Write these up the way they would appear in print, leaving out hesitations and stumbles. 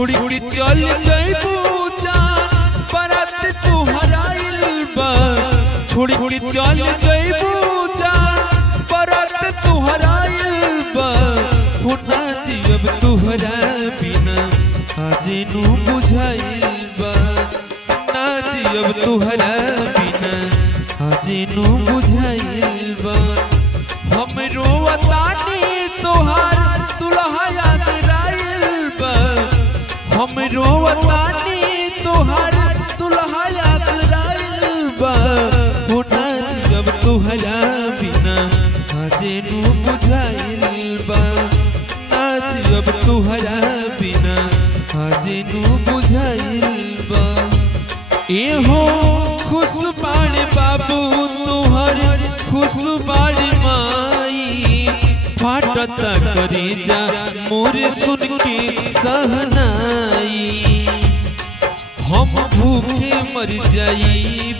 छोड़ी के चल जइबू जान बरात तुहराइल बा छोड़ी के चल जइबू जान बरात तुहराइल बा हो ना जियब तुहरा बिना आज नु बुझाइल बा ना जियब तुहरा बिना आज नु बुझाइल बा हम रोवतानी तोहार दुल्हा याद राइल बा हम रोवतानी तोहार दुल्हा याद राइल बा हो ना जियब तुहरा बिना आज नु बुझाइल बा ना जियब तुहरा बिना आज नु बुझाइल बा एहो खुश बाड़े बाबू तुहर खुश बाड़ी माई फाटता करेजा मोरे सुन के सहनाई हम भूखे मर जाई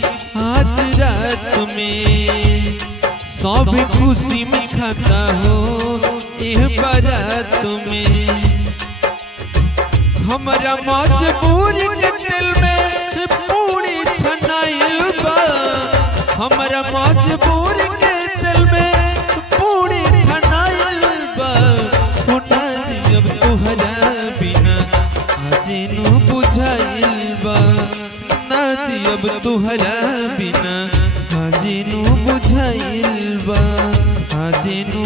आज रात में सब खुशी में खाता हो एह बारात में हमारा मजबूर के दिल में पूरी छनाइल बा हमारा मजबूर के दिल में पूरी छनाइल बा हो ना जियब तुहरा बिना आज नु बुझाइल बा ना जियब तुहरा बिना आज नु बुझाइल बा आज नु